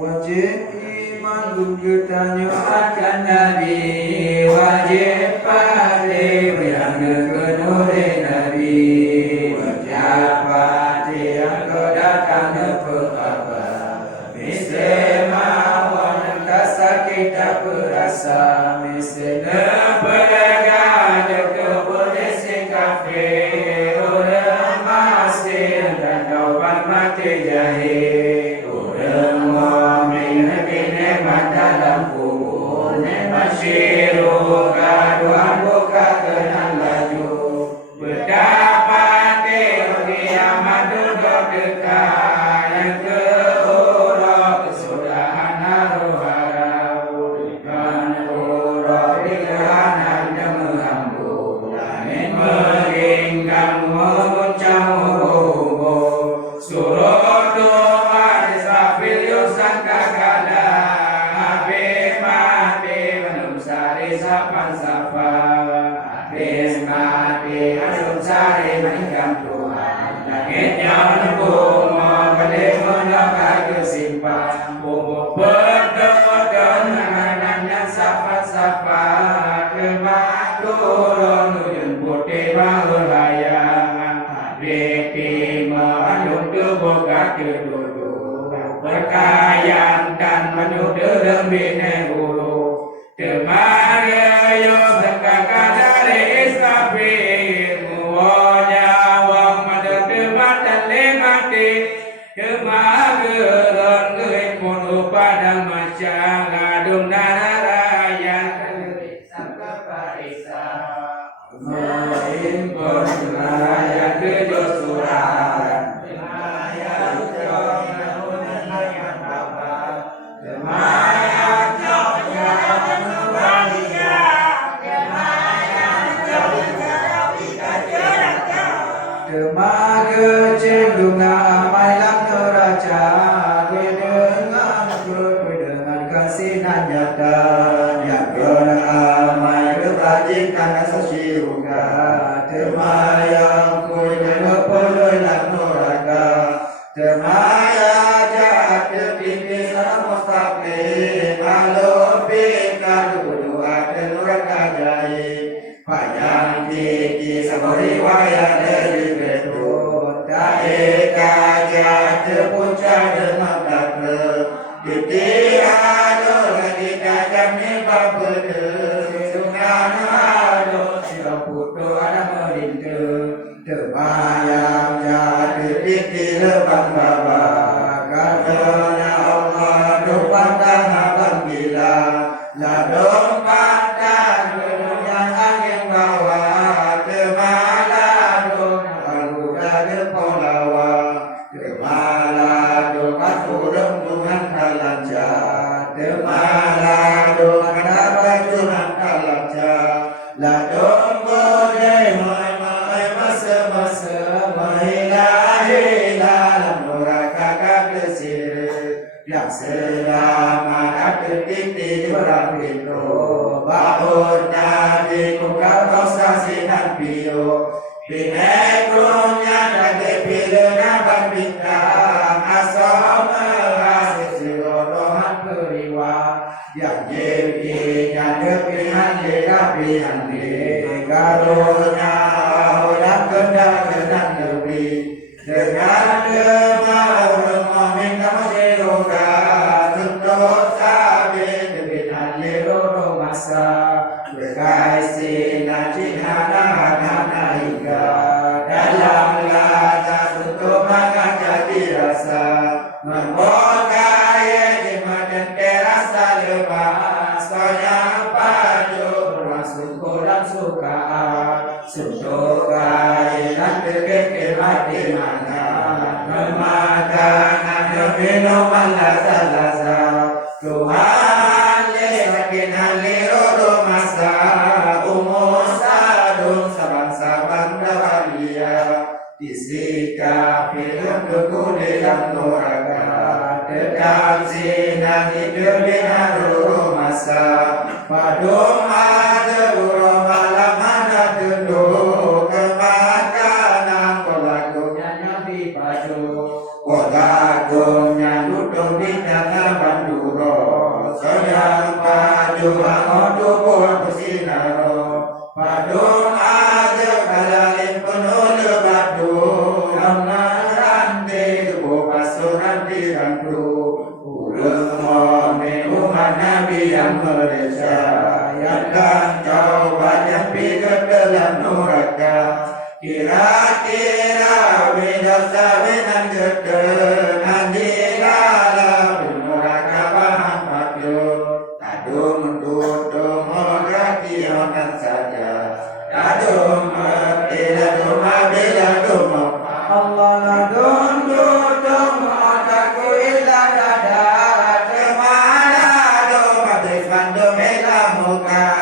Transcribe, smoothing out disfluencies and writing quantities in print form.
Wajib iman gugurtannya akan Nabi, wajib patuh yang kedua Nabi, wajib patuh yang kedatang apa, misal mawan kasakit tak berasa, misal beragam keboleh si kafir, orang masih dan kawan mati jahil. Syiru kaduan buka kenal laju berdapat kiamat duduk dekat yang keurah kesudahan haru-harau dengan urah di keranan yang menghambur langit meringgang memuncang hubung suruh doa disafil yusan kagalah sapa habis mati adum sari meninggal Tuhan langitnya menembung membeli mendapat kesimpan bumbu berdoa dengan sapa kemak turun ujung putih bangun layang habis adum tubuh kaki duduk berkayang dan menuduh demi hulu Kemario berkata dari Israfil muanya wong madem tematan lemati kemageran kepunu pada macam gadung naraya sampai parisa mengimpun naraya tujuh surat naraya ucap nahunan yang bapak Kemaga cenderungan amai lam neraca dengan kasihan nyata yang beramai kebajikan sesiruka temayang kuih pelui lam neraka temaya jahat kepipis mustaqim malupikan berdoa neraka jaib Payang tiki sabari wayang dari betul tak ekaja terpuncak demam takle Diti ado lagi kajam ni babede Sungan ado siap putu ada merinte Terbayang jatuh titi lebang baba Katanya Allah depan tanah bangkila Ladong pandang Selamat ketika berapito Bahuna di kukal kosasinan pio Binekrunya dan dipilih bintang Asal merasik sirodohan periwa Yang jadinya depihan dirapihan Karunya dan kendak lebih Dengan demau memin kamu siroga Tentu sabi depihan lirodo masa Berkaisi nanti hana hingga Dalam laza untuk makan jadi rasa Membokai jimat dan terasa lepas Soalnya padu bermasuk kurang suka Sukai dan terkekir hati mana Memakan ada minuman laza-laza Tuhan lesakin halirodo masa Umur sadung saban-saban dawalia Disika film kekudi dan noraga Tetap sinan hidup di haru masa Padung ada burung malam ada tunduk Kemakanan kolagumnya nabi padu Kolagumnya duduk di dalam Padung angodo pun bersinaro Padung aja kalalin penuh lebadu Amaran di tubuh pasuran di randu Ulumone umat Nabi yang meresa Yang coba yang pikir dalam nuraka Kira-kira widasa winan gede Nanti lala nuraka paham pakyo Tadum dudum oraki onan saja Tadum merti ladum abdi ladum Allah ladum dudum otaku illa dada Kemana dum abdi pandum ila muka